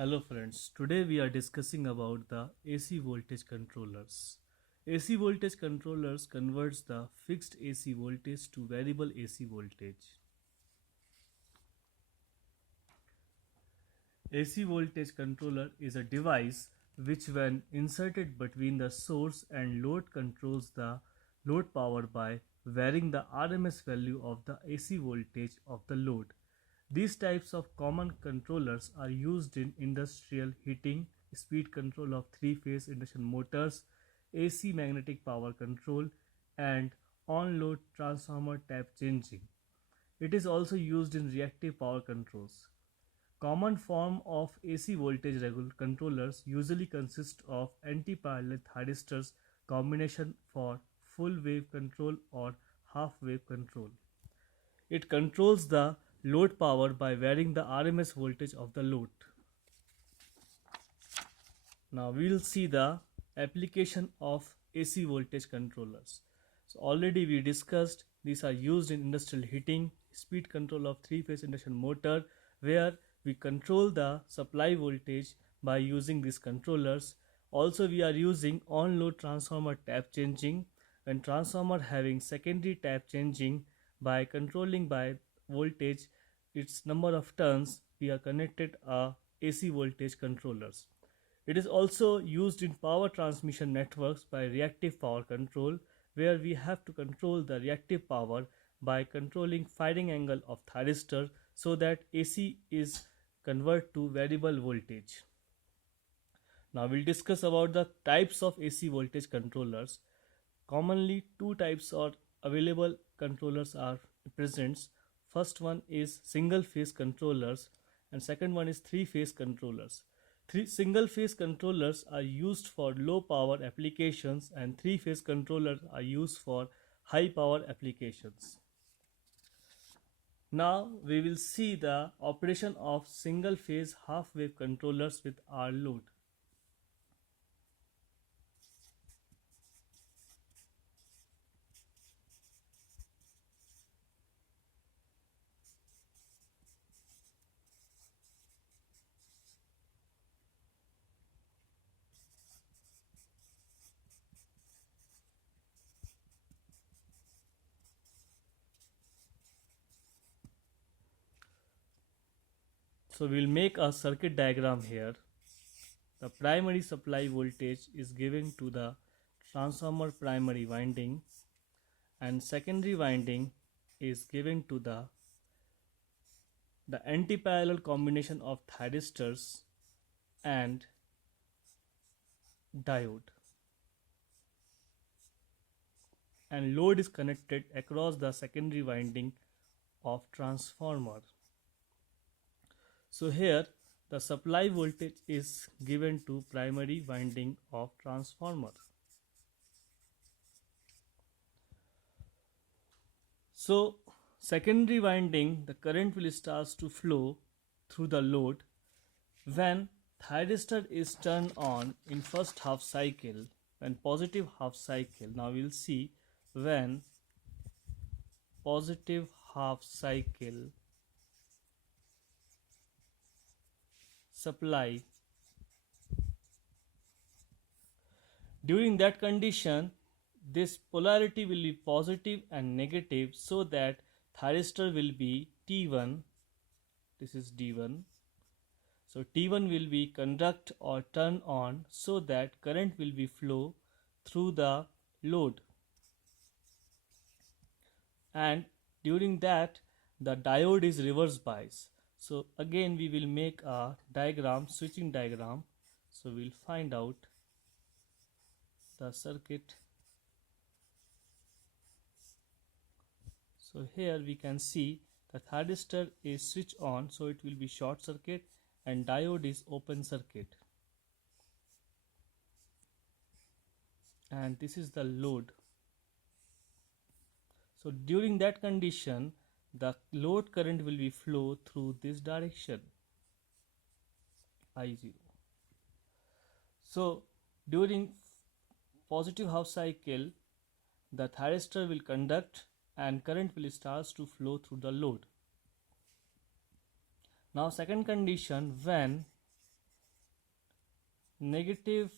Hello friends, today we are discussing about the AC voltage controllers. AC voltage controllers converts the fixed AC voltage to variable AC voltage. AC voltage controller is a device which when inserted between the source and load controls the load power by varying the RMS value of the AC voltage of the load. These types of common controllers are used in industrial heating, speed control of three-phase induction motors, AC magnetic power control, and on-load transformer tap changing. It is also used in reactive power controls. Common form of AC voltage controllers usually consist of anti-parallel thyristors combination for full wave control or half wave control. It controls the load power by varying the RMS voltage of the load. Now we will see the application of AC voltage controllers. So already we discussed these are used in industrial heating, speed control of three-phase induction motor where we control the supply voltage by using these controllers. Also we are using on-load transformer tap changing and transformer having secondary tap changing by controlling by voltage its number of turns we are connected a AC voltage controllers. It is also used in power transmission networks by reactive power control, where we have to control the reactive power by controlling firing angle of thyristor so that AC is converted to variable voltage. Now we'll discuss about the types of AC voltage controllers. Commonly two types are available controllers are present. First one is single phase controllers and second one is three phase controllers. Three single phase controllers are used for low power applications and three phase controllers are used for high power applications. Now we will see the operation of single phase half wave controllers with our load. So we will make a circuit diagram here. The primary supply voltage is given to the transformer primary winding and secondary winding is given to the anti-parallel combination of thyristors and diode, and load is connected across the secondary winding of transformer. So here the supply voltage is given to primary winding of transformer. So secondary winding, the current will start to flow through the load when thyristor is turned on in first half cycle, when positive half cycle. Now we'll see when positive half cycle supply. During that condition, this polarity will be positive and negative so that thyristor will be T1, this is D1. So T1 will be conduct or turn on so that current will be flow through the load, and during that the diode is reverse bias. So again we will make a diagram, switching diagram. So we'll find out the circuit. So here we can see the thyristor is switched on, so it will be short circuit, and diode is open circuit, and this is the load. So during that condition the load current will be flow through this direction, I0. So during positive half cycle the thyristor will conduct and current will start to flow through the load. Now second condition, when negative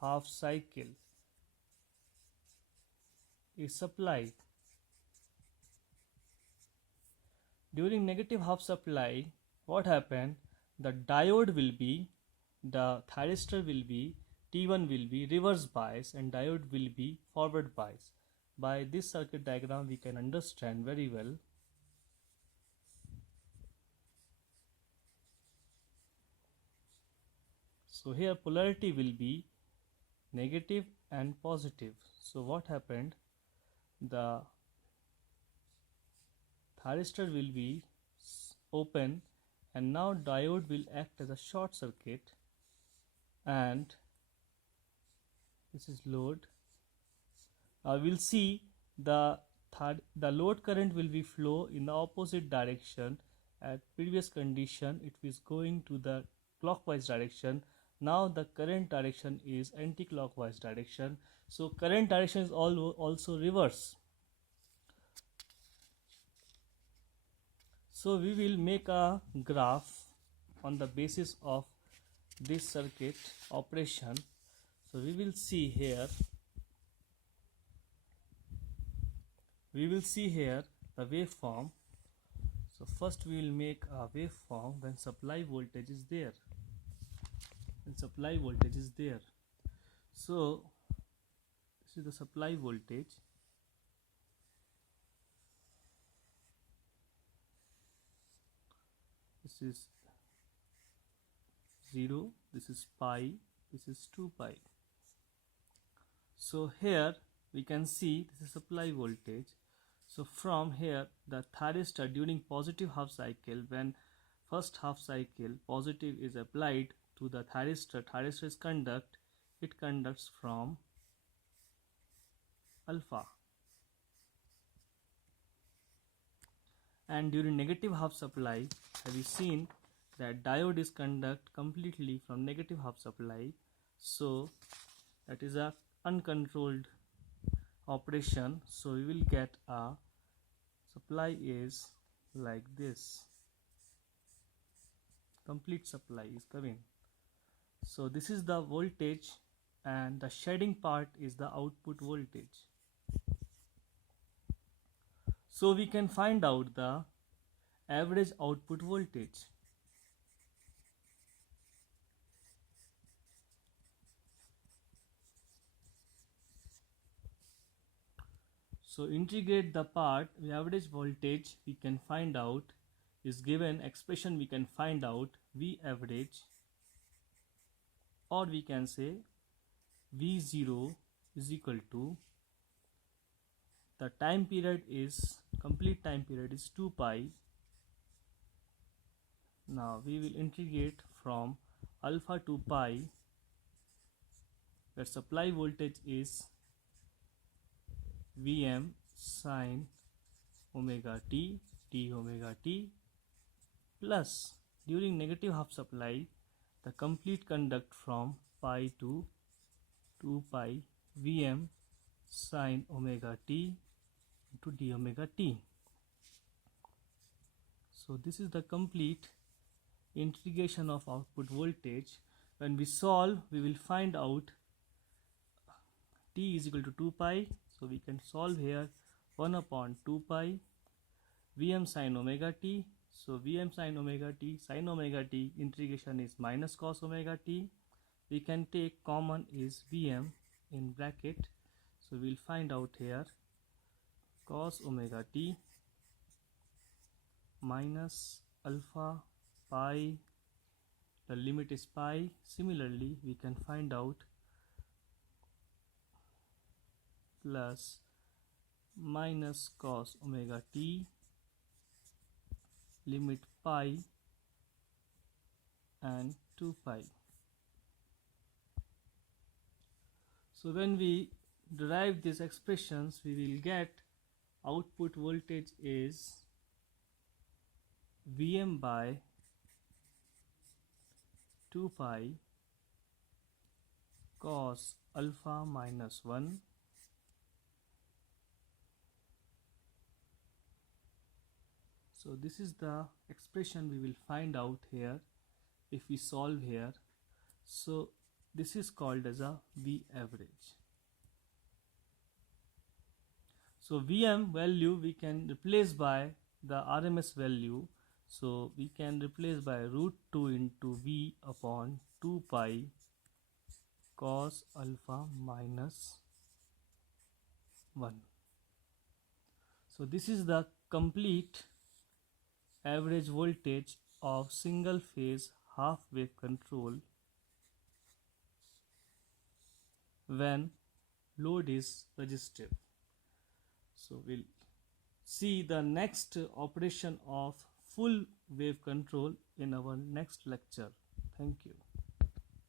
half cycle is supplied. During negative half supply, what happened? The diode will be, the thyristor will be, T1 will be reverse bias and diode will be forward bias. By this circuit diagram we can understand very well. So here polarity will be negative and positive. So what happened? The thyristor will be open and now diode will act as a short circuit, and this is load. We'll see the load current will be flow in the opposite direction. At previous condition it was going to the clockwise direction. Now the current direction is anti-clockwise direction, so current direction is also reverse. So we will make a graph on the basis of this circuit operation. So we will see here the waveform. So first we will make a waveform when supply voltage is there. So this is the supply voltage. This is 0, this is pi, this is 2 pi. So here we can see this is supply voltage. So from here the thyristor during positive half cycle, when first half cycle positive is applied to the thyristor is it conducts from alpha, and during negative half supply have you seen that diode is conduct completely from negative half supply. So that is a uncontrolled operation. So we will get a supply is like this, complete supply is coming. So this is the voltage and the shading part is the output voltage. So we can find out the average output voltage. So integrate the part, the average voltage we can find out is given expression. We can find out V average, or we can say V0 is equal to the time period is complete time period is 2 pi. Now we will integrate from alpha to pi, where supply voltage is Vm sine omega t d omega t, plus during negative half supply the complete conduct from pi to 2 pi Vm sine omega t to d omega t. So this is the complete integration of output voltage. When we solve, we will find out t is equal to 2 pi. So we can solve here 1 upon 2 pi Vm sine omega t. So Vm sine omega t integration is minus cos omega t. We can take common is Vm in bracket. So we'll find out here cos omega t minus alpha pi, the limit is pi. Similarly we can find out plus minus cos omega t, limit pi and 2 pi. So when we derive these expressions, we will get output voltage is Vm by 2 pi cos alpha minus 1 So this is the expression we will find out here if we solve here. So this is called as a V average. So Vm value we can replace by the RMS value. So we can replace by root 2 into V upon 2 pi cos alpha minus 1. So this is the complete average voltage of single phase half wave control when load is resistive. So we'll see the next operation of full wave control in our next lecture. Thank you.